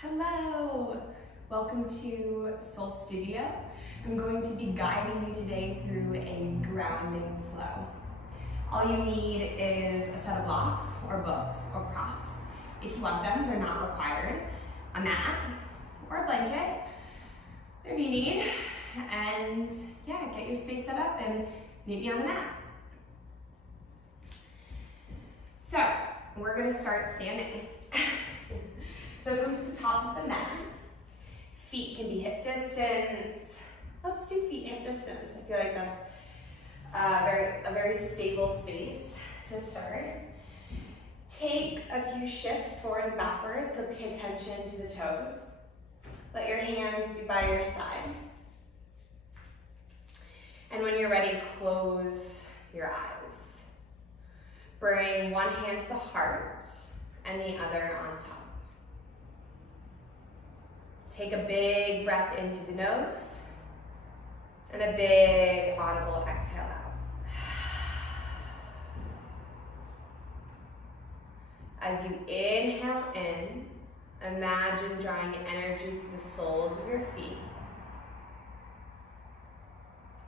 Hello! Welcome to Soul Studio. I'm going to be guiding you today through a grounding flow. All you need is a set of blocks or books or props. If you want them, they're not required. A mat or a blanket, whatever you need. And yeah, get your space set up and meet me on the mat. So, we're gonna start standing. So come to the top of the mat. Feet can be hip distance. Let's do feet hip distance. I feel like that's a very stable space to start. Take a few shifts forward and backwards, so pay attention to the toes. Let your hands be by your side. And when you're ready, close your eyes. Bring one hand to the heart and the other on top. Take a big breath in through the nose and a big audible exhale out. As you inhale in, imagine drawing energy through the soles of your feet.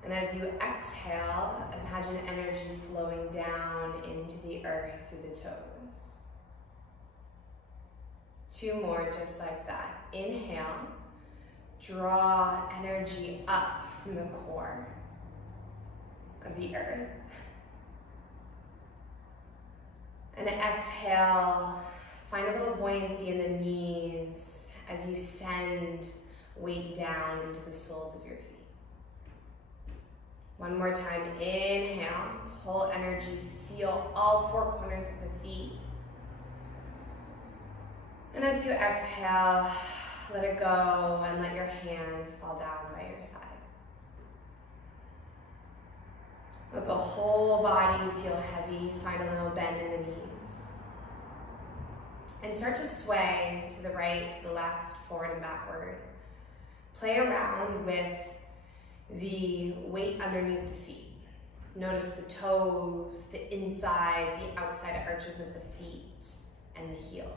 And as you exhale, imagine energy flowing down into the earth through the toes. 2 more just like that. Inhale, draw energy up from the core of the earth. And exhale, find a little buoyancy in the knees as you send weight down into the soles of your feet. One more time, inhale, pull energy, feel all 4 corners of the feet. And as you exhale, let it go and let your hands fall down by your side. Let the whole body feel heavy. Find a little bend in the knees. And start to sway to the right, to the left, forward and backward. Play around with the weight underneath the feet. Notice the toes, the inside, the outside arches of the feet, and the heels.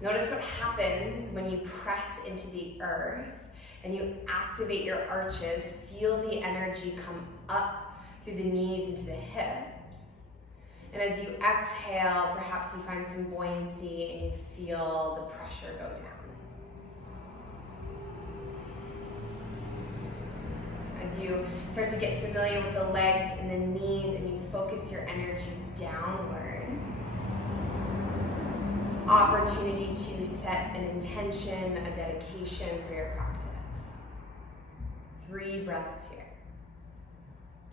Notice what happens when you press into the earth and you activate your arches. Feel the energy come up through the knees into the hips. And as you exhale, perhaps you find some buoyancy and you feel the pressure go down. As you start to get familiar with the legs and the knees and you focus your energy downward, opportunity to set an intention, a dedication for your practice. 3 breaths here.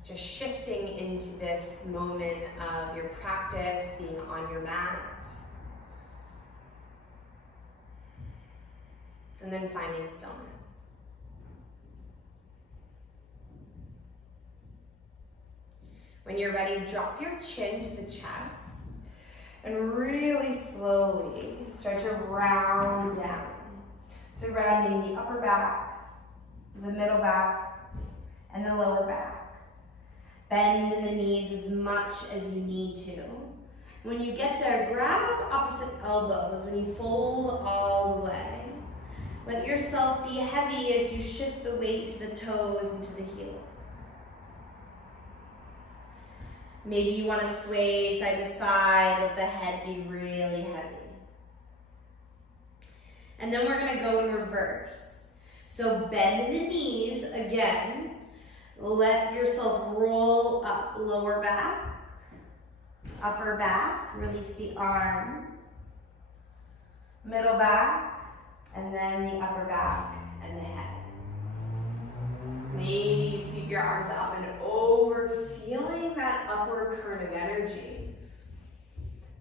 Just shifting into this moment of your practice, being on your mat. And then finding stillness. When you're ready, drop your chin to the chest. And really slowly start to round down. So rounding the upper back, the middle back, and the lower back. Bend in the knees as much as you need to. When you get there, grab opposite elbows when you fold all the way. Let yourself be heavy as you shift the weight to the toes and to the heels. Maybe you want to sway side to side, let the head be really heavy. And then we're going to go in reverse. So bend in the knees again. Let yourself roll up, lower back, upper back, release the arms, middle back, and then the upper back and the head. Maybe you sweep your arms up and over, feeling that upward current of energy.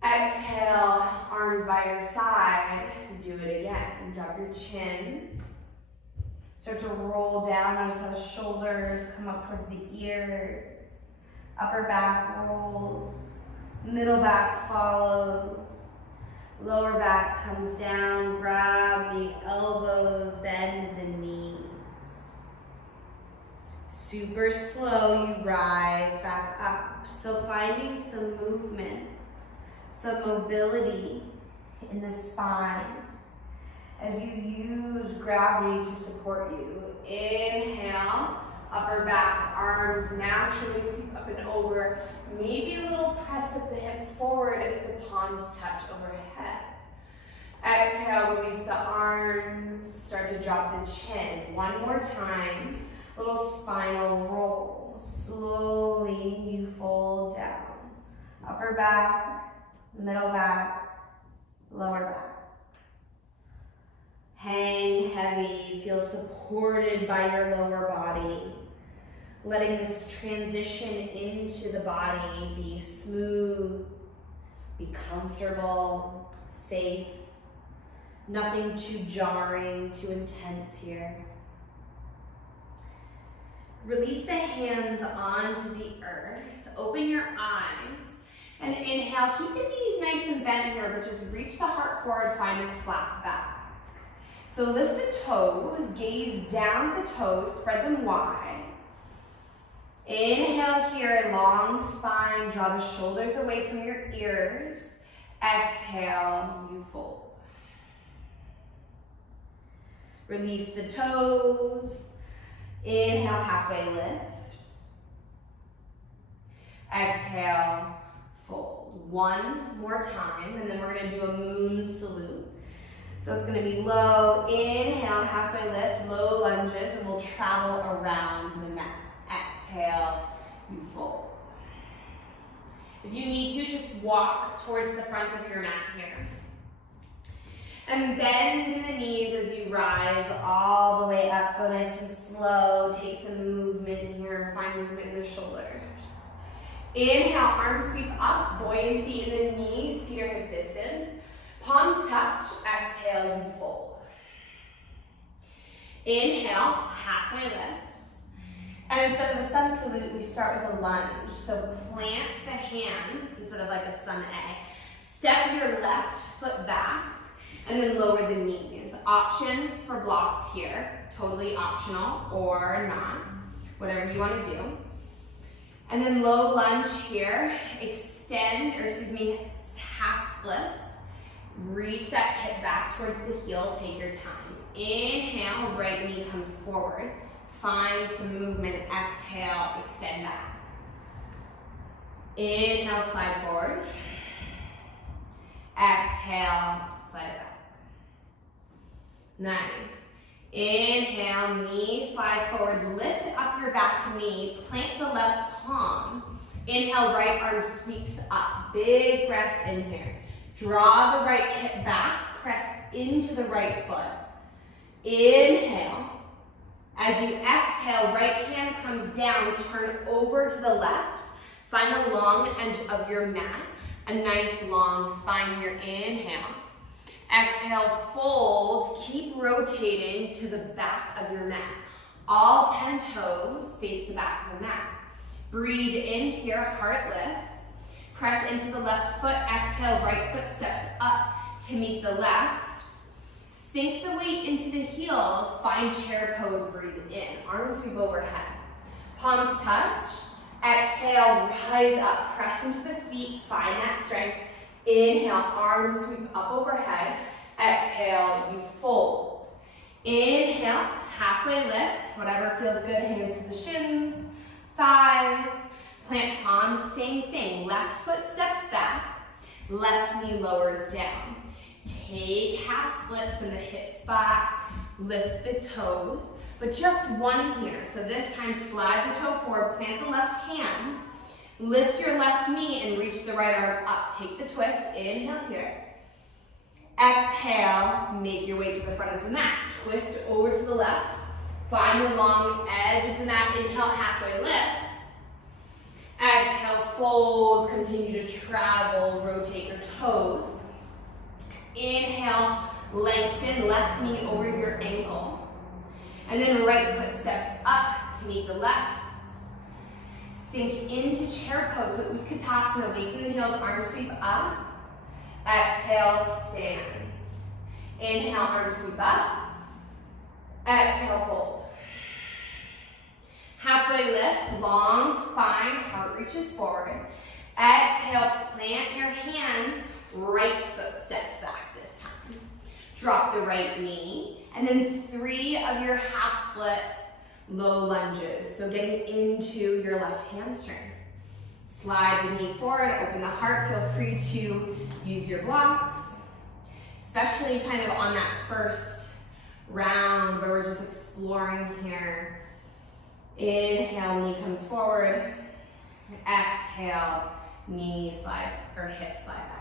Exhale, arms by your side. Do it again. Drop your chin. Start to roll down. Notice how the shoulders come up towards the ears. Upper back rolls. Middle back follows. Lower back comes down. Grab the elbows, bend the knees. Super slow, you rise back up. So finding some movement, some mobility in the spine. as you use gravity to support you. Inhale, upper back, arms naturally sweep up and over. Maybe a little press of the hips forward as the palms touch overhead. Exhale, release the arms, start to drop the chin. One more time, little spinal roll. Slowly you fold down. Upper back, middle back, lower back. Hang heavy, feel supported by your lower body. Letting this transition into the body be smooth, be comfortable, safe. Nothing too jarring, too intense here. Release the hands onto the earth. Open your eyes. And inhale, keep the knees nice and bent here, but just reach the heart forward, find a flat back. So lift the toes, gaze down the toes, spread them wide. Inhale here, long spine, draw the shoulders away from your ears. Exhale, you fold. Release the toes. Inhale, halfway lift. Exhale, fold. One more time, and then we're gonna do a moon salute. So it's gonna be low, inhale, halfway lift, low lunges, and we'll travel around the mat. Exhale, you fold. If you need to, just walk towards the front of your mat here. And bend in the knees as you rise all the way up. Go nice and slow. Take some movement here. Find movement in the shoulders. Inhale, arms sweep up. Buoyancy in the knees, feet are hip distance. Palms touch. Exhale, you fold. Inhale, halfway lift. And instead of a sun salute, we start with a lunge. So plant the hands instead of like a sun A. Step your left foot back. And then lower the knees. Option for blocks here, totally optional or not, whatever you want to do. And then low lunge here, extend, half splits. Reach that hip back towards the heel, take your time. Inhale, right knee comes forward. Find some movement, exhale, extend back. Inhale, slide forward. Exhale, slide it back. Nice. Inhale, knee slides forward, lift up your back knee, plant the left palm. Inhale, right arm sweeps up. Big breath in here. Draw the right hip back, press into the right foot. Inhale. As you exhale, right hand comes down, turn over to the left. Find the long edge of your mat. A nice long spine here. Inhale. Exhale, fold, keep rotating to the back of your mat. All 10 toes face the back of the mat. Breathe in here, heart lifts. Press into the left foot, exhale, right foot steps up to meet the left. Sink the weight into the heels, find chair pose, breathe in. Arms sweep overhead. Palms touch. Exhale, rise up, press into the feet, find that strength. Inhale, arms sweep up overhead. Exhale, you fold. Inhale, halfway lift, whatever feels good, hands to the shins, thighs. Plant palms, same thing. Left foot steps back, left knee lowers down. Take half splits in the hips back, lift the toes, but just one here. So this time, slide the toe forward, plant the left hand, lift your left knee and reach the right arm up. Take the twist, inhale here. Exhale, make your way to the front of the mat. Twist over to the left. Find the long edge of the mat. Inhale, halfway lift. Exhale, fold. Continue to travel. Rotate your toes. Inhale, lengthen left knee over your ankle. And then right foot steps up to meet the left. Sink into chair pose. So Utkatasana, weights in the heels, arms sweep up. Exhale, stand. Inhale, arms sweep up. Exhale, fold. Halfway lift, long spine, heart reaches forward. Exhale, plant your hands, right foot steps back this time. drop the right knee, and then 3 of your half splits, low lunges. So getting into your left hamstring. Slide the knee forward, open the heart. Feel free to use your blocks, especially kind of on that first round where we're just exploring here. Inhale, knee comes forward. Exhale, knee slides or hip slide back.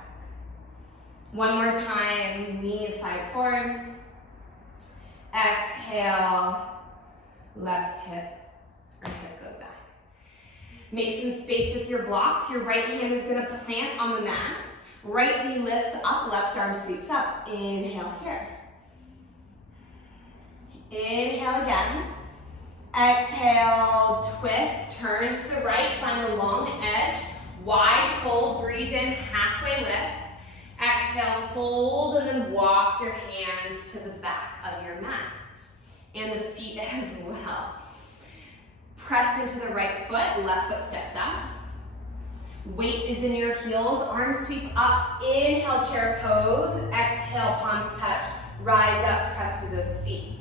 One more time, knee slides forward. Exhale, left hip or hip goes back. Make some space with your blocks. Your right hand is gonna plant on the mat. Right knee lifts up, left arm sweeps up. Inhale here. Inhale again. Exhale, twist, turn to the right, find a long edge. Wide fold, breathe in, halfway lift. Exhale, fold, and then walk your hands to the back of your mat. And the feet as well. Press into the right foot, left foot steps up. Weight is in your heels, arms sweep up. Inhale, chair pose. Exhale, palms touch. Rise up, press through those feet.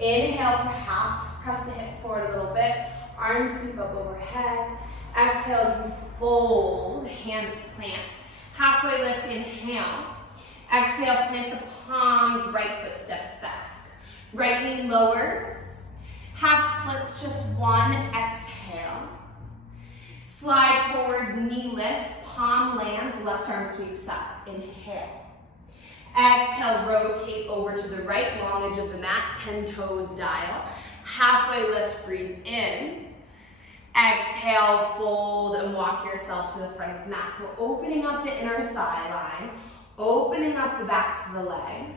Inhale, perhaps press the hips forward a little bit. Arms sweep up overhead. Exhale, you fold, hands plant. Halfway lift, inhale. Exhale, plant the palms, right foot steps back. Right knee lowers. Half splits, just one, exhale. Slide forward, knee lifts, palm lands, left arm sweeps up. Inhale. Exhale, rotate over to the right, long edge of the mat, 10 toes dial. Halfway lift, breathe in. Exhale, fold, and walk yourself to the front of the mat. So opening up the inner thigh line, opening up the backs of the legs.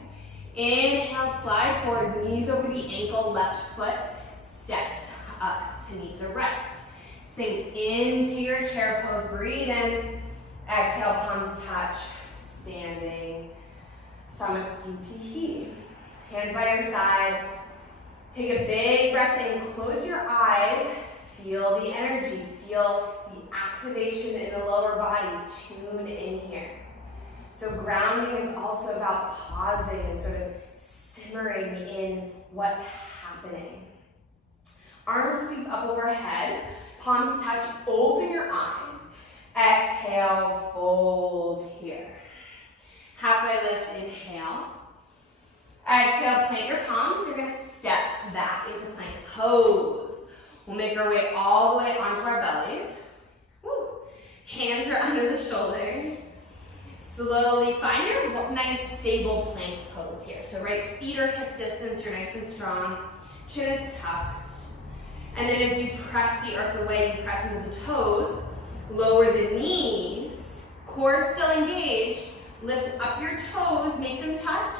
Inhale, slide forward, knees over the ankle, left foot steps up to meet the right. Sink into your chair pose, breathe in. Exhale, palms touch, standing. Samastitihi. Hands by your side. Take a big breath in, close your eyes. Feel the energy, feel the activation in the lower body. Tune in here. So grounding is also about pausing and sort of simmering in what's happening. Arms sweep up overhead, palms touch, open your eyes. Exhale, fold here. Halfway lift, inhale. Exhale, plant your palms. You're gonna step back into plank pose. We'll make our way all the way onto our bellies. Woo. Hands are under the shoulders. Slowly find your nice stable plank pose here. So right feet are hip distance, you're nice and strong. Chin is tucked. And then as you press the earth away, you press into the toes. Lower the knees. Core still engaged. Lift up your toes, make them touch.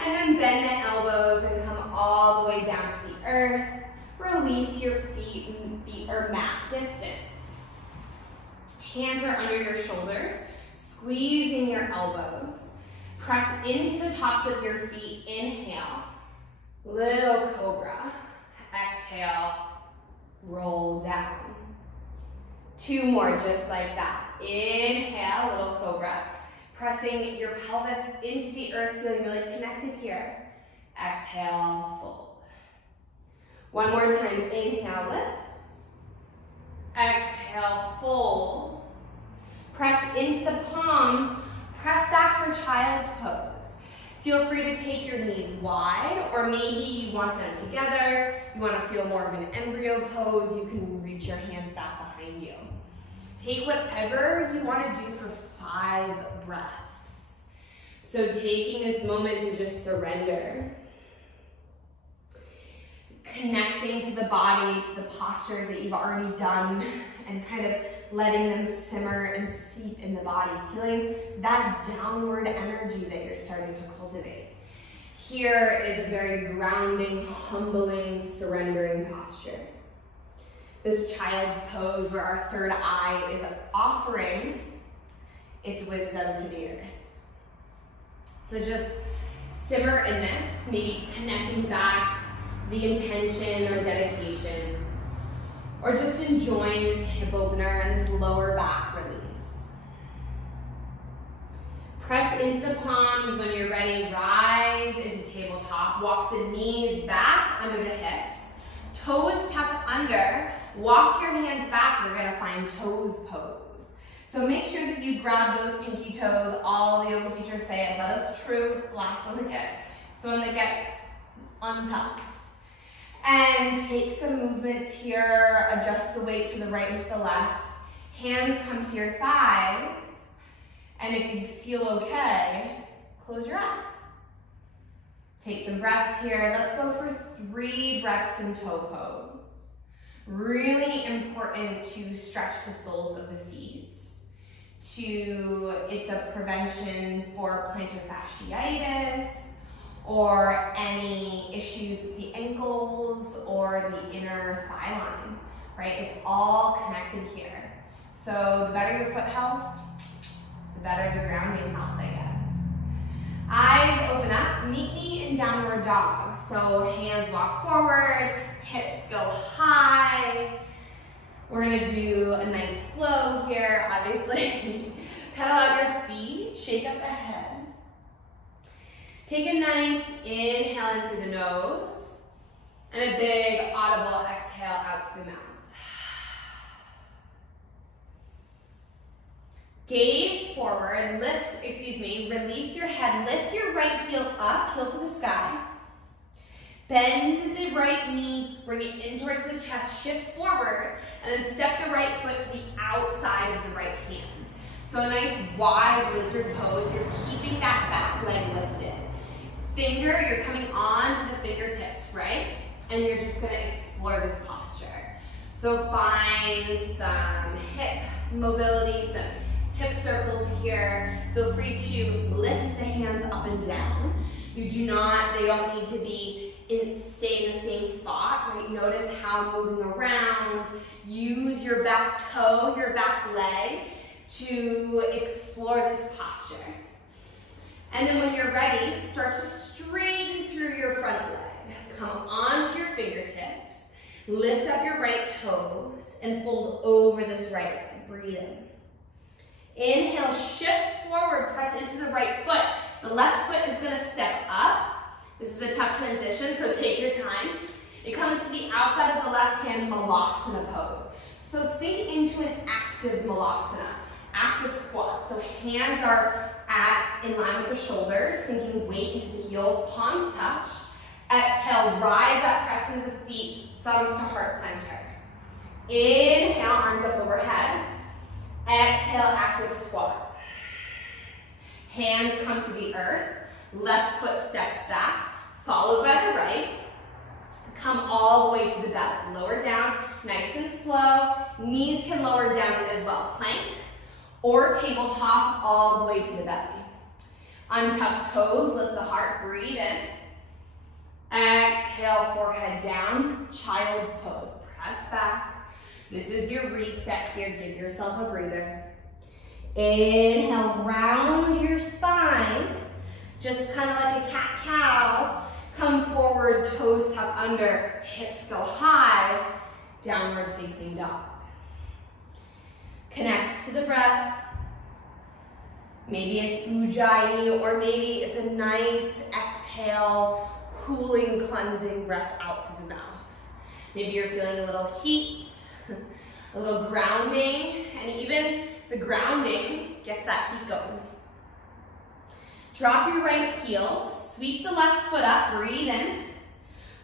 And then bend the elbows and come all the way down to the earth. Release your feet or mat distance. Hands are under your shoulders, squeezing your elbows. Press into the tops of your feet, inhale. Little cobra. Exhale, roll down. 2 more just like that. Inhale, little cobra. Pressing your pelvis into the earth, feeling really connected here. Exhale, fold. One more time, inhale, lift. Exhale, fold. Press into the palms, press back for child's pose. Feel free to take your knees wide, or maybe you want them together. You want to feel more of an embryo pose. You can reach your hands back behind you. Take whatever you want to do for 5 breaths. So taking this moment to just surrender. Connecting to the body, to the postures that you've already done, and kind of letting them simmer and seep in the body, feeling that downward energy that you're starting to cultivate. Here is a very grounding, humbling, surrendering posture. This child's pose where our third eye is offering its wisdom to the earth. So just simmer in this, maybe connecting back to the intention or dedication, or just enjoying this hip opener and this lower back release. Press into the palms. When you're ready, rise walk the knees back under the hips, toes tuck under, walk your hands back, we're gonna find toes pose. So make sure that you grab those pinky toes, all the yoga teachers say it, let us true, it's the last one to get, it's the one that gets untucked. And take some movements here, adjust the weight to the right and to the left, hands come to your thighs, and if you feel okay, close your eyes. Take some breaths here. Let's go for 3 breaths in toe pose. Really important to stretch the soles of the feet. It's a prevention for plantar fasciitis or any issues with the ankles or the inner thigh line, right? It's all connected here. So the better your foot health, the better the grounding health, I guess. Eyes open up, meet me in downward dog. So hands walk forward, hips go high. We're gonna do a nice flow here, obviously. Pedal out your feet, shake up the head. Take a nice inhale in through the nose, and a big audible exhale out through the mouth. Gaze forward, release your head, lift your right heel up, heel to the sky. Bend the right knee, bring it in towards the chest, shift forward, and then step the right foot to the outside of the right hand. So a nice wide lizard pose, you're keeping that back leg lifted. You're coming onto the fingertips, right? And you're just gonna explore this posture. So find some hip mobility, some hip circles here. Feel free to lift the hands up and down. They don't need to stay in the same spot, right? Notice how I'm moving around. Use your back toe, your back leg to explore this posture. And then when you're ready, start to straighten through your front leg. Come onto your fingertips, lift up your right toes, and fold over this right leg. Breathe in. Inhale, shift forward, press into the right foot. The left foot is gonna step up. This is a tough transition, so take your time. It comes to the outside of the left hand, Malasana pose. So sink into an active Malasana, active squat. So hands are in line with the shoulders, sinking weight into the heels, palms touch. Exhale, rise up, press into the feet, thumbs to heart center. Inhale, arms up overhead. Exhale, active squat. Hands come to the earth, left foot steps back, followed by the right. Come all the way to the belly. Lower down, nice and slow. Knees can lower down as well. Plank or tabletop all the way to the belly. Untuck toes, lift the heart, breathe in. Exhale, forehead down, child's pose. Press back. This is your reset here. Give yourself a breather. Inhale, round your spine. Just kind of like a cat-cow. Come forward, toes tuck under, hips go high, downward facing dog. Connect to the breath. Maybe it's Ujjayi, or maybe it's a nice exhale, cooling, cleansing breath out through the mouth. Maybe you're feeling a little heat, a little grounding, and even the grounding gets that heat going. Drop your right heel, sweep the left foot up, breathe in.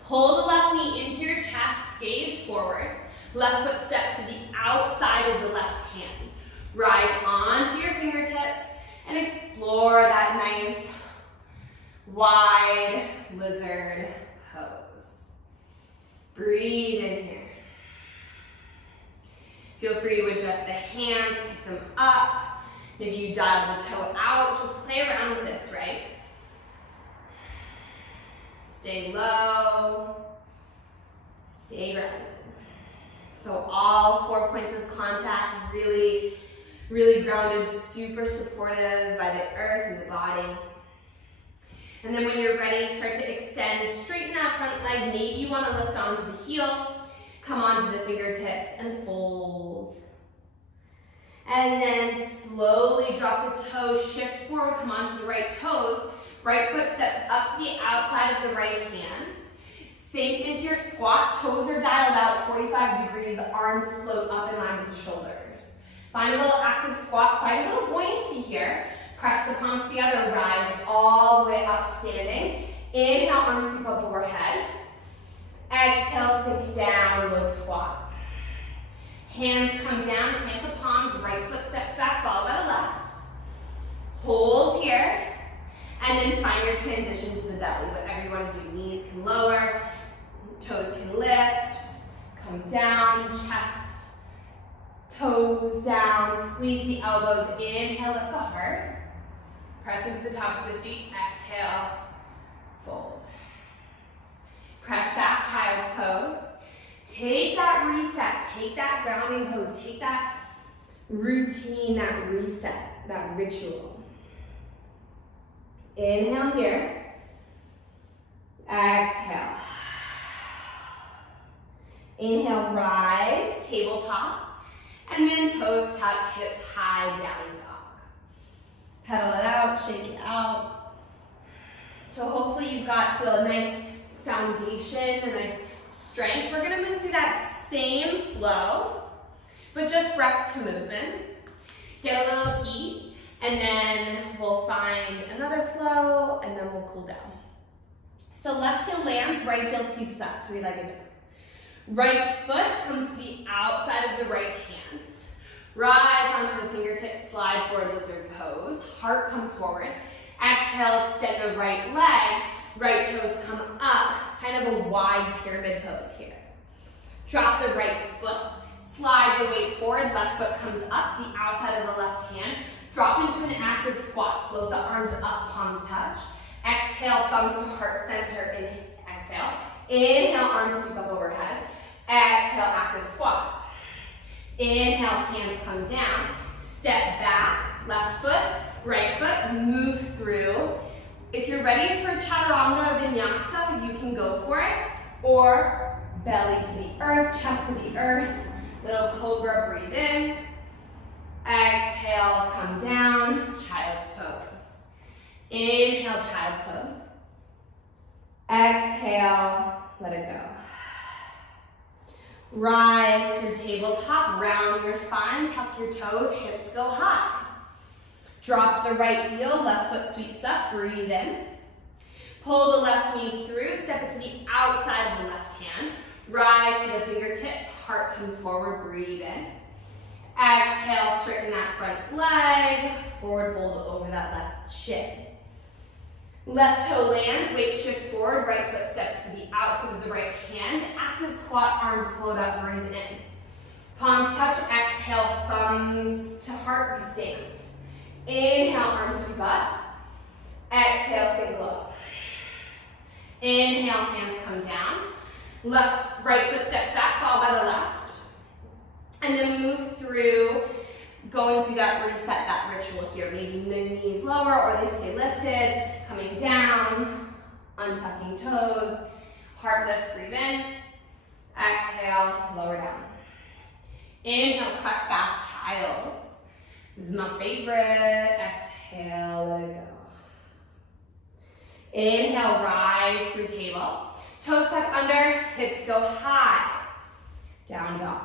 Pull the left knee into your chest, gaze forward. Left foot steps to the outside of the left hand. Rise onto your fingertips and explore that nice wide lizard pose. Breathe in here. Feel free to adjust the hands, pick them up. Maybe you dial the toe out, just play around with this, right? Stay low, stay grounded. So all 4 points of contact, really, really grounded, super supportive by the earth and the body. And then when you're ready, start to extend, straighten that front leg. Maybe you want to lift onto the heel, come onto the fingertips and fold. And then slowly drop the toes, shift forward, come onto the right toes. Right foot steps up to the outside of the right hand. Sink into your squat. Toes are dialed out 45 degrees. Arms float up in line with the shoulders. Find a little active squat. Find a little buoyancy here. Press the palms together. Rise all the way up standing. Inhale, arms sweep up overhead. Exhale, sink down, low squat. Hands come down, plant the palms, right foot steps back, followed by the left. Hold here, and then find your transition to the belly. Whatever you want to do, knees can lower, toes can lift, come down, chest, toes down, squeeze the elbows, inhale, lift the heart. Press into the tops of the feet, exhale, fold. Press back, child's pose. Take that reset, take that grounding pose, take that routine, that reset, that ritual. Inhale here. Exhale. Inhale, rise, tabletop, and then toes tuck, hips high, down dog. Pedal it out, shake it out. So hopefully feel a nice foundation, a nice strength. We're gonna move through that same flow, but just breath to movement. Get a little heat, and then we'll find another flow, and then we'll cool down. So left heel lands, right heel sweeps up, three-legged dog. Right foot comes to the outside of the right hand. Rise onto the fingertips, slide forward, lizard pose. Heart comes forward. Exhale, extend the right leg. Right toes come up, kind of a wide pyramid pose here. Drop the right foot, slide the weight forward, left foot comes up to the outside of the left hand. Drop into an active squat, float the arms up, palms touch. Exhale, thumbs to heart center, exhale. Inhale, arms sweep up overhead. Exhale, active squat. Inhale, hands come down. Step back, left foot, right foot, move through. If you're ready for chaturanga vinyasa, you can go for it. Or belly to the earth, chest to the earth. Little cobra, breathe in. Exhale, come down, child's pose. Inhale, child's pose. Exhale, let it go. Rise through tabletop, round your spine, tuck your toes, hips go high. Drop the right heel, left foot sweeps up, breathe in. Pull the left knee through, step it to the outside of the left hand. Rise to the fingertips, heart comes forward, breathe in. Exhale, straighten that front leg, forward fold over that left shin. Left toe lands, weight shifts forward, right foot steps to the outside of the right hand. Active squat, arms float up, breathe in. Palms touch, exhale, thumbs to heart, we stand. Inhale, arms sweep up. Exhale, sink low. Inhale, hands come down. Right foot steps back, followed by the left. And then move through, going through that reset, that ritual here. Maybe the knees lower or they stay lifted. Coming down, untucking toes. Heart lifts, breathe in. Exhale, lower down. Inhale, press back, child. This is my favorite. Exhale, let it go. Inhale, rise through table. Toes tuck under, hips go high. Down dog.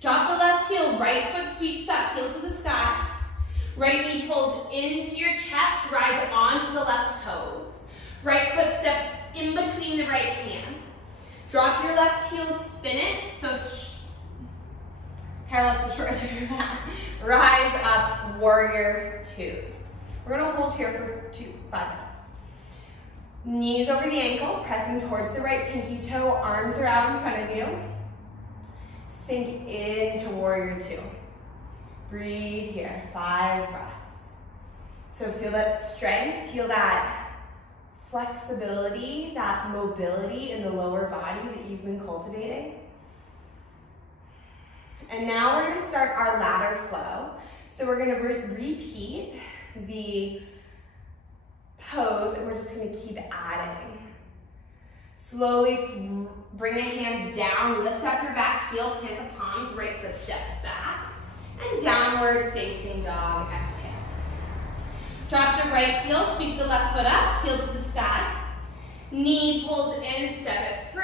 Drop the left heel, right foot sweeps up, heel to the sky. Right knee pulls into your chest, rise onto the left toes. Right foot steps in between the right hands. Drop your left heel, spin it, so it's parallel to the short edge of your mat. Rise up, warrior twos. We're gonna hold here for 5 minutes. Knees over the ankle, pressing towards the right pinky toe, arms are out in front of you. Sink into warrior two. Breathe here, 5 breaths. So feel that strength, feel that flexibility, that mobility in the lower body that you've been cultivating. And now we're gonna start our ladder flow. So we're gonna repeat the pose and we're just gonna keep adding. Slowly bring the hands down, lift up your back heel, plant the palms, right foot steps back, and downward facing dog, exhale. Drop the right heel, sweep the left foot up, heel to the sky. Knee pulls in, step it through.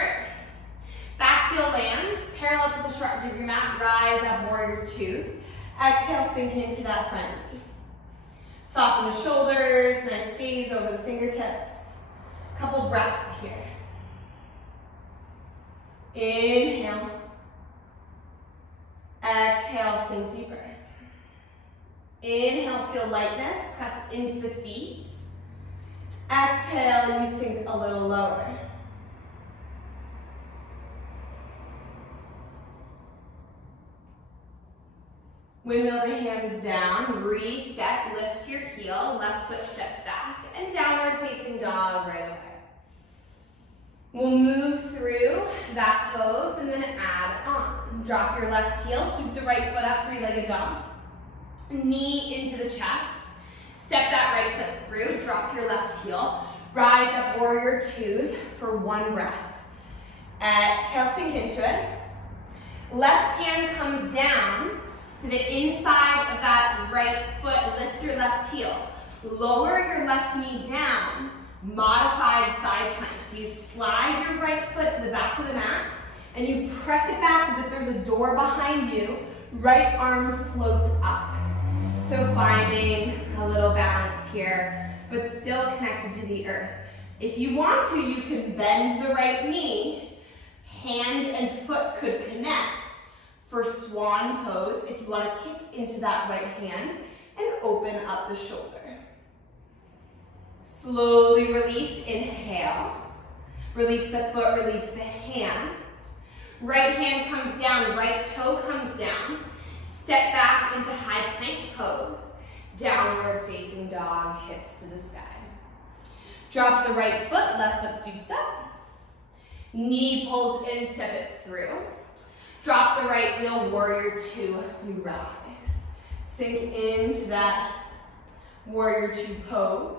Back heel lands, parallel to the sharp edge of your mat, rise up, warrior twos. Exhale, sink into that front knee. Soften the shoulders, nice gaze over the fingertips. Couple breaths here. Inhale. Exhale, sink deeper. Inhale, feel lightness, press into the feet. Exhale, you sink a little lower. Windmill the hands down, reset, lift your heel, left foot steps back, and downward facing dog right away. We'll move through that pose and then add on. Drop your left heel, sweep the right foot up, three-legged dog. Knee into the chest. Step that right foot through, drop your left heel. Rise up, warrior twos for one breath. Exhale, sink into it. Left hand comes down to the inside of that right foot. Lift your left heel. Lower your left knee down. Modified side plank. So you slide your right foot to the back of the mat and you press it back as if there's a door behind you. Right arm floats up. So finding a little balance here, but still connected to the earth. If you want to, you can bend the right knee. Hand and foot could connect for swan pose if you want to kick into that right hand and open up the shoulder. Slowly release, inhale. Release the foot, release the hand. Right hand comes down, right toe comes down. Step back into high plank pose. Downward facing dog, hips to the sky. Drop the right foot, left foot sweeps up. Knee pulls in, step it through. Drop the right heel, warrior two, you rise. Sink into that warrior two pose.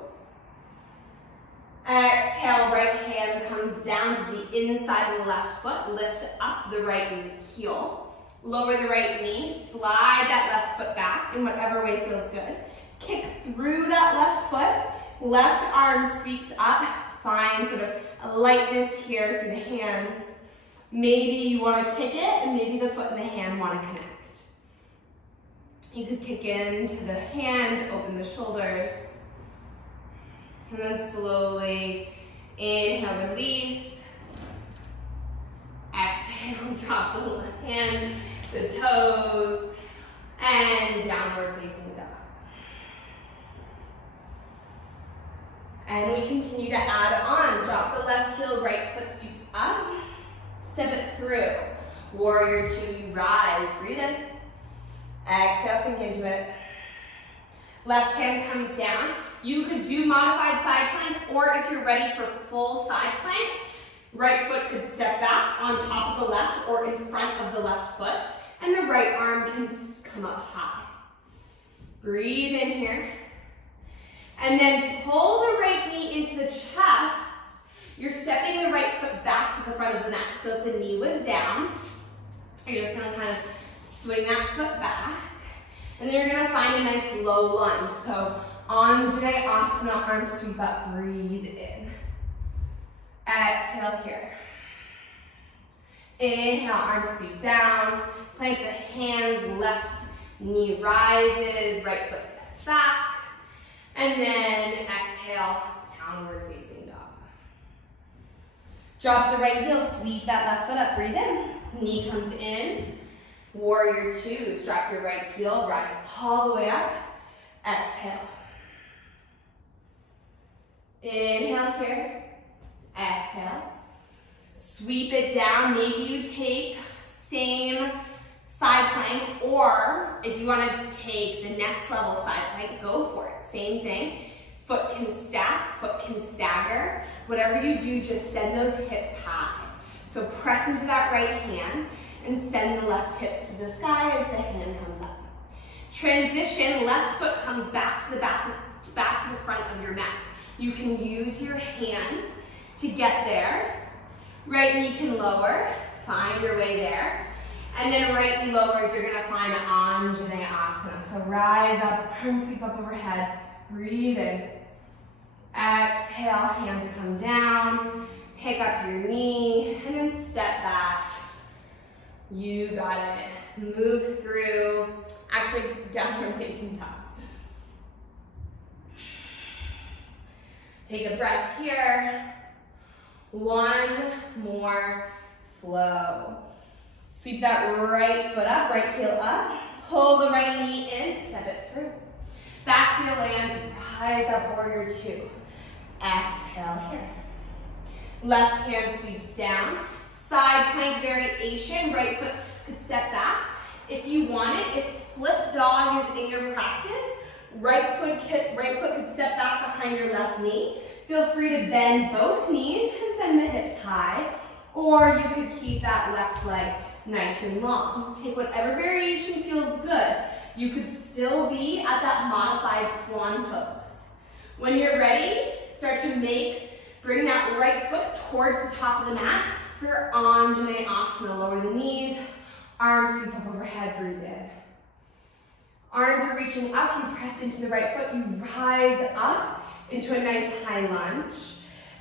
Exhale, right hand comes down to the inside of the left foot. Lift up the right heel. Lower the right knee. Slide that left foot back in whatever way feels good. Kick through that left foot. Left arm sweeps up. Find sort of a lightness here through the hands. Maybe you want to kick it and maybe the foot and the hand want to connect. You could kick into the hand, open the shoulders. And then slowly inhale, release. Exhale, drop the hand, the toes, and downward facing dog. And we continue to add on. Drop the left heel, right foot sweeps up. Step it through. Warrior two, you rise. Breathe in. Exhale, sink into it. Left hand comes down. You could do modified side plank, or if you're ready for full side plank, right foot could step back on top of the left or in front of the left foot, and the right arm can come up high. Breathe in here. And then pull the right knee into the chest. You're stepping the right foot back to the front of the mat. So if the knee was down, you're just gonna kind of swing that foot back. And then you're gonna find a nice low lunge. So Anjaneyasana, arm sweep up, breathe in. Exhale here. Inhale, arm sweep down. Plank the hands, left knee rises, right foot steps back. And then exhale, downward facing dog. Drop the right heel, sweep that left foot up, breathe in. Knee comes in. Warrior twos, drop your right heel, rise all the way up. Exhale. Inhale here. Exhale. Sweep it down. Maybe you take same side plank, or if you want to take the next level side plank, go for it. Same thing. Foot can stack, foot can stagger. Whatever you do, just send those hips high. So press into that right hand and send the left hips to the sky as the hand comes up. Transition, left foot comes back to the back to the front of your mat. You can use your hand to get there. Right knee can lower, find your way there. And then right knee lowers, you're gonna find Anjaneyasana. So rise up, arm sweep up overhead, breathe in. Exhale, hands come down, pick up your knee, and then step back. You got it. Move through, actually downward facing dog. Take a breath here. One more flow. Sweep that right foot up, right heel up. Pull the right knee in, step it through. Back heel lands, rise up, warrior two. Exhale here. Left hand sweeps down. Side plank variation, right foot could step back. If you want it, if flip dog is in your practice, right foot could step back behind your left knee. Feel free to bend both knees and send the hips high, or you could keep that left leg nice and long. Take whatever variation feels good. You could still be at that modified swan pose. When you're ready, start to bring that right foot towards the top of the mat for your Anjaneyasana. Lower the knees, arms sweep up overhead, breathe in. Arms are reaching up, you press into the right foot, you rise up into a nice high lunge.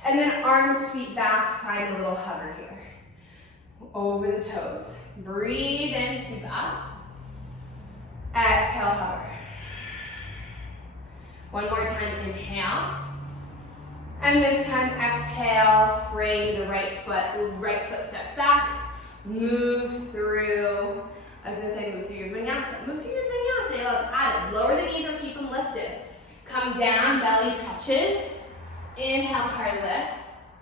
And then arms sweep back, find a little hover here. Over the toes. Breathe in, sweep up. Exhale, hover. One more time, inhale. And this time, exhale, frame the right foot steps back. Move through, I was gonna say move through your vinyasa. Move through your vinyasa, you'll have added. Lower the knees or keep them lifted. Come down, belly touches. Inhale, heart lifts.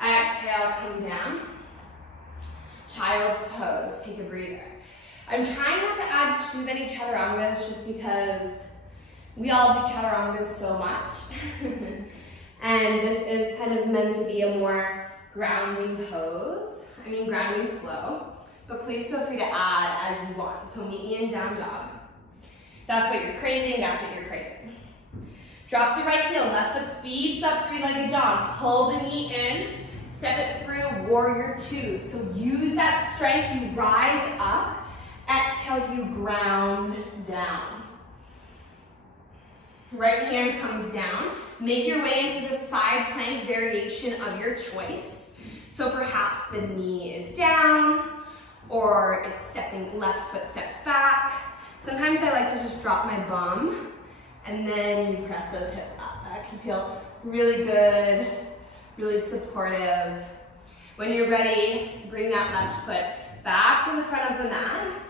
Exhale, come down. Child's pose, take a breather. I'm trying not to add too many chaturangas just because we all do chaturangas so much. And this is kind of meant to be a more grounding grounding flow. But please feel free to add as you want. So meet me in down dog. That's what you're craving, that's what you're craving. Drop the right heel, left foot speeds up, three-legged dog. Pull the knee in, step it through, warrior two. So use that strength, you rise up. Exhale, you ground down. Right hand comes down. Make your way into the side plank variation of your choice. So perhaps the knee is down, or it's left foot steps back. Sometimes I like to just drop my bum, and then you press those hips up. That can feel really good, really supportive. When you're ready, bring that left foot back to the front of the mat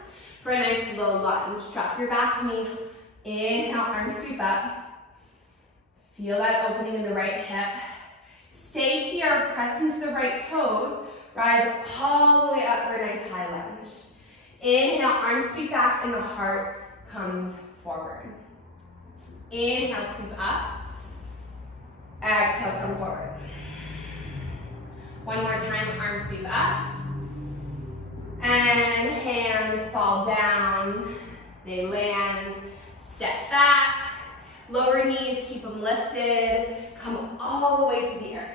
for a nice low lunge. Drop your back knee. Inhale, arms sweep up. Feel that opening in the right hip. Stay here, press into the right toes. Rise all the way up for a nice high lunge. Inhale, arms sweep back and the heart comes forward. Inhale, sweep up. Exhale, come forward. One more time, arms sweep up. And hands fall down. They land, step back. Lower knees, keep them lifted. Come all the way to the earth.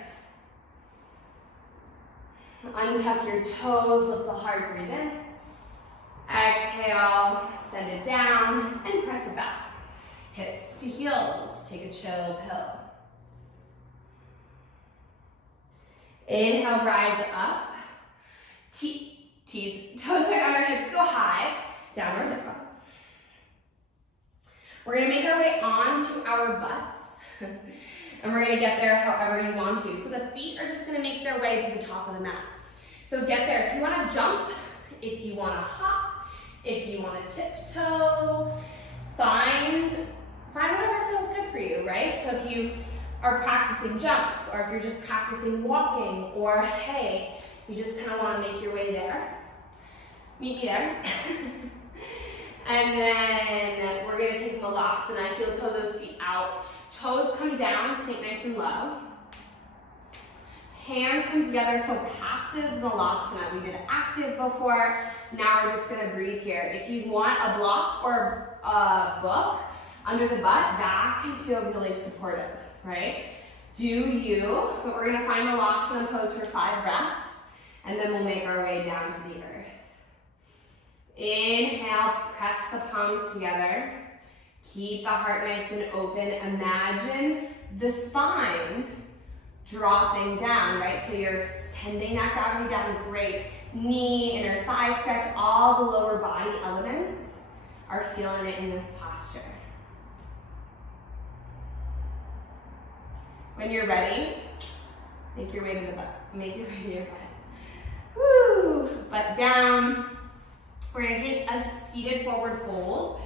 Untuck your toes, lift the heart, breathe in. Exhale, send it down, and press it back. Hips to heels, take a chill pill. Inhale, rise up. Tease, toes are on our hips, go high. Downward dog. We're gonna make our way onto our butts. And we're gonna get there however you want to. So the feet are just gonna make their way to the top of the mat. So get there. If you wanna jump, if you wanna hop, if you wanna tiptoe, find whatever feels good for you, right? So if you are practicing jumps, or if you're just practicing walking, or hey, you just kind of wanna make your way there, meet me there. And then we're gonna take malasana, heel toe those feet out. Toes come down, sink nice and low. Hands come together, so passive malasana. We did active before, now we're just gonna breathe here. If you want a block or a book under the butt, that can feel really supportive, right? Do you, but we're gonna find malasana pose for 5 breaths, and then we'll make our way down to the earth. Inhale, press the palms together. Keep the heart nice and open. Imagine the spine dropping down, right? So you're sending that gravity down. Great. Knee, inner thigh stretch, all the lower body elements are feeling it in this posture. When you're ready, make your way to the butt. Make your way to your butt. Woo! Butt down. We're gonna take a seated forward fold.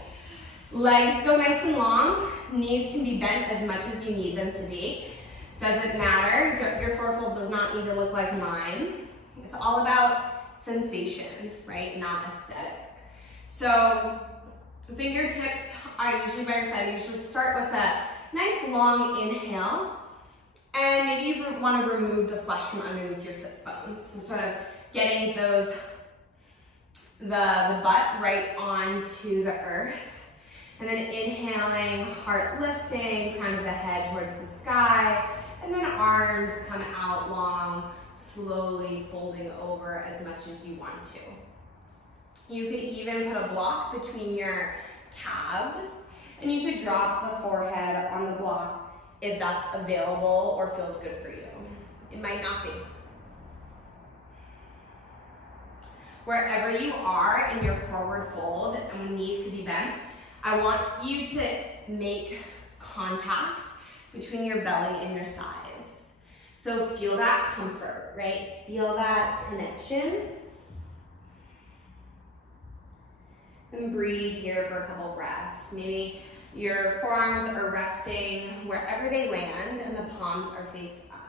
Legs go nice and long. Knees can be bent as much as you need them to be. Doesn't matter. Your forward fold does not need to look like mine. It's all about sensation, right? Not aesthetic. So fingertips are usually by your side. You usually start with a nice long inhale. And maybe you want to remove the flesh from underneath your sits bones. So sort of getting those, the butt right onto the earth. And then inhaling, heart lifting, crown of the head towards the sky. And then arms come out long, slowly folding over as much as you want to. You could even put a block between your calves, and you could drop the forehead on the block if that's available or feels good for you. It might not be. Wherever you are in your forward fold, and when knees could be bent, I want you to make contact between your belly and your thighs. So feel that comfort, right? Feel that connection. And breathe here for a couple breaths. Maybe your forearms are resting wherever they land and the palms are faced up.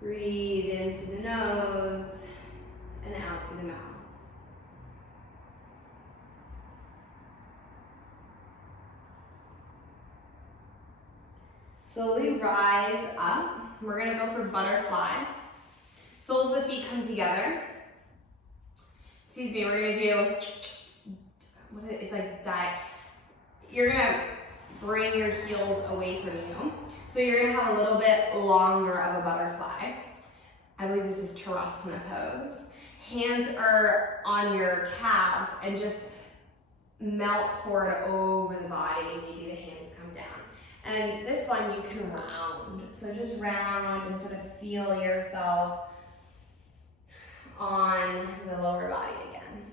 Breathe in through the nose and out through the mouth. Slowly rise up. We're gonna go for butterfly. Soles of the feet come together. Excuse me, we're gonna do, it's like diet. You're gonna bring your heels away from you. So you're gonna have a little bit longer of a butterfly. I believe this is Tirasana pose. Hands are on your calves and just melt forward over the body. Maybe the hands come down. And this one you can round. So just round and sort of feel yourself on the lower body again.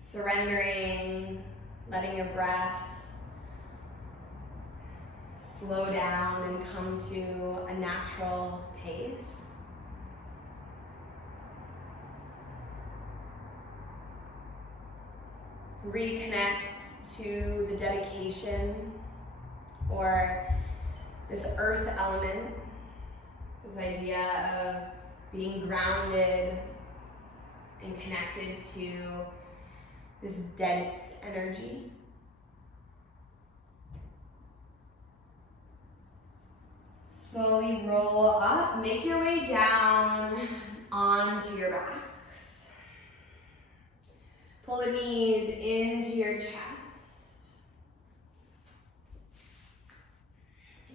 Surrendering, letting your breath slow down and come to a natural pace. Reconnect to the dedication or this earth element, this idea of being grounded and connected to this dense energy. Slowly roll up, make your way down onto your backs. Pull the knees into your chest.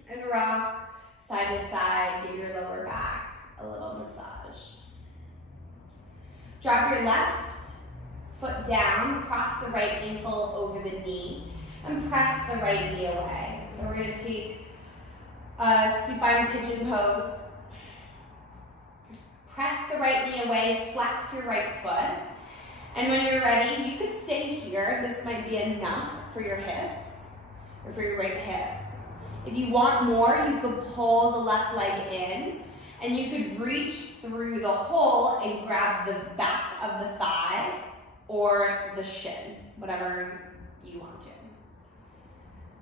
And rock side to side, give your lower back a little massage. Drop your left foot down, cross the right ankle over the knee, and press the right knee away. So we're gonna take a supine pigeon pose. Press the right knee away, flex your right foot. And when you're ready, you could stay here. This might be enough for your hips or for your right hip. If you want more, you could pull the left leg in and you could reach through the hole and grab the back of the thigh or the shin, whatever you want to.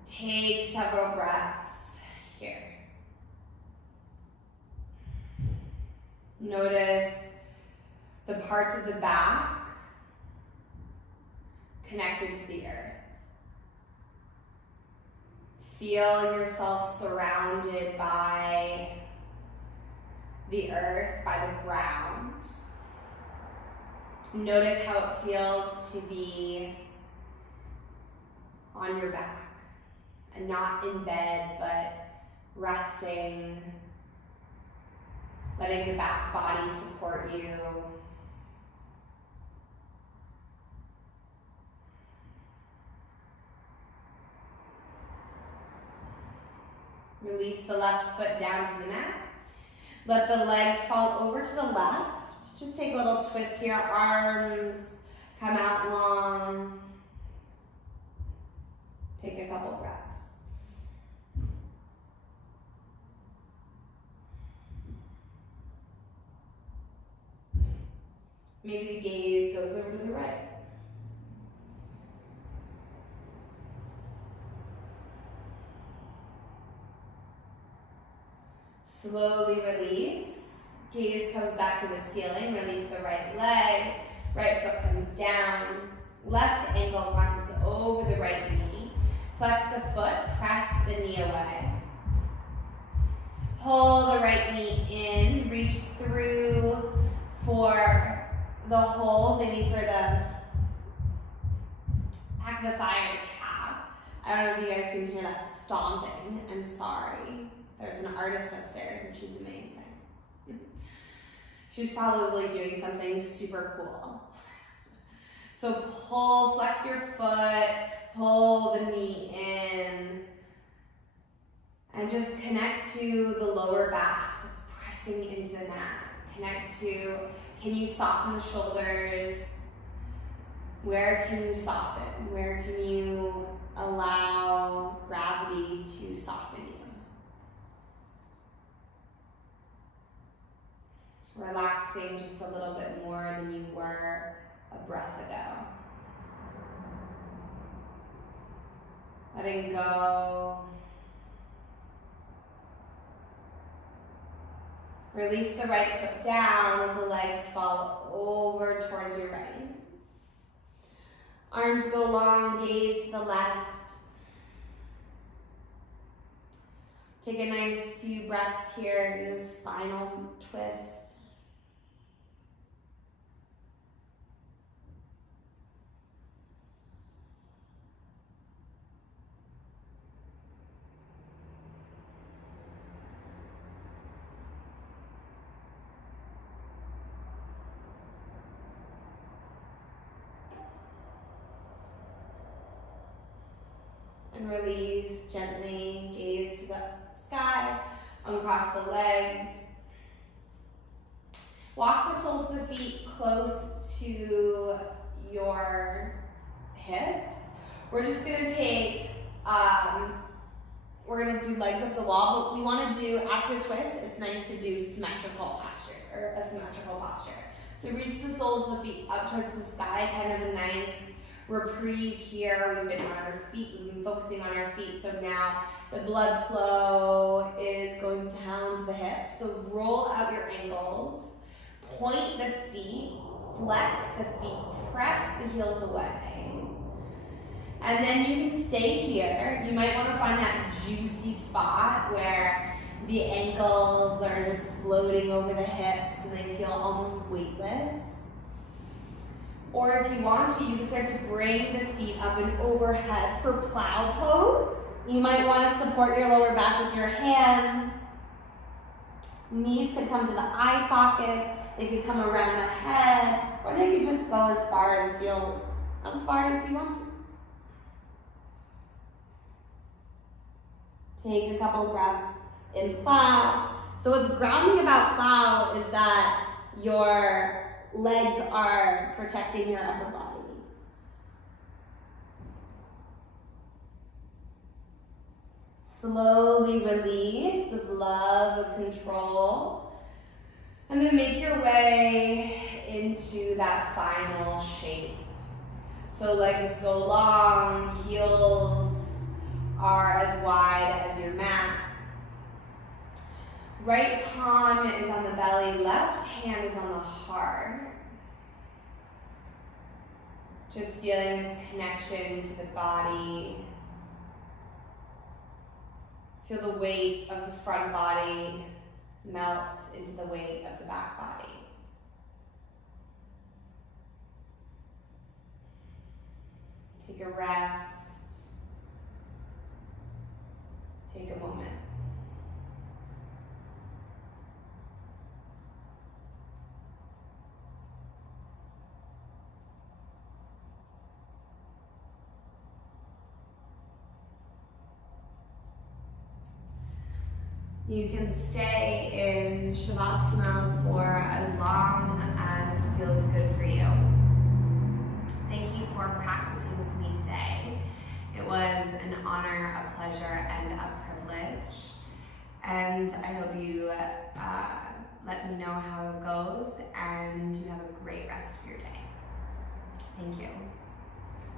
Take several breaths here. Notice the parts of the back connected to the earth. Feel yourself surrounded by the earth, by the ground. Notice how it feels to be on your back and not in bed, but resting letting the back body support you. Release the left foot down to the mat. Let the legs fall over to the left. Just take a little twist here. Arms come out long. Take a couple breaths. Maybe the gaze goes over to the right. Slowly release. Gaze comes back to the ceiling. Release the right leg. Right foot comes down. Left ankle crosses over the right knee. Flex the foot. Press the knee away. Pull the right knee in. Reach through for the hold. Maybe for the back of the thigh or the calf. I don't know if you guys can hear that stomping. I'm sorry. There's an artist upstairs and she's amazing. She's probably doing something super cool. So pull, flex your foot, pull the knee in, and just connect to the lower back that's pressing into the mat. Connect to, can you soften the shoulders? Where can you soften? Where can you allow gravity to soften you? Relaxing just a little bit more than you were a breath ago. Letting go. Release the right foot down, let the legs fall over towards your right. Arms go long, gaze to the left. Take a nice few breaths here in the spinal twist. And release gently, gaze to the sky, uncross the legs. Walk the soles of the feet close to your hips. We're just gonna take, we're gonna do legs up the wall, but we wanna do, after twist, it's nice to do symmetrical posture, or a symmetrical posture. So reach the soles of the feet up towards the sky, kind of a nice reprieve here. We've been on our feet, we've been focusing on our feet, so now the blood flow is going down to the hips. So roll out your ankles, point the feet, flex the feet, press the heels away. And then you can stay here. You might want to find that juicy spot where the ankles are just floating over the hips and they feel almost weightless. Or if you want to, you can start to bring the feet up and overhead for plow pose. You might want to support your lower back with your hands. Knees could come to the eye sockets. They could come around the head. Or they could just go as far as feels, as far as you want to. Take a couple breaths in plow. So what's grounding about plow is that your legs are protecting your upper body. Slowly release with love, with control. And then make your way into that final shape. So legs go long, heels are as wide as your mat. Right palm is on the belly, left hand is on the heart. Just feeling this connection to the body. Feel the weight of the front body melt into the weight of the back body. Take a rest. Take a moment. You can stay in Shavasana for as long as feels good for you. Thank you for practicing with me today. It was an honor, a pleasure, and a privilege. And I hope you let me know how it goes, and you have a great rest of your day. Thank you.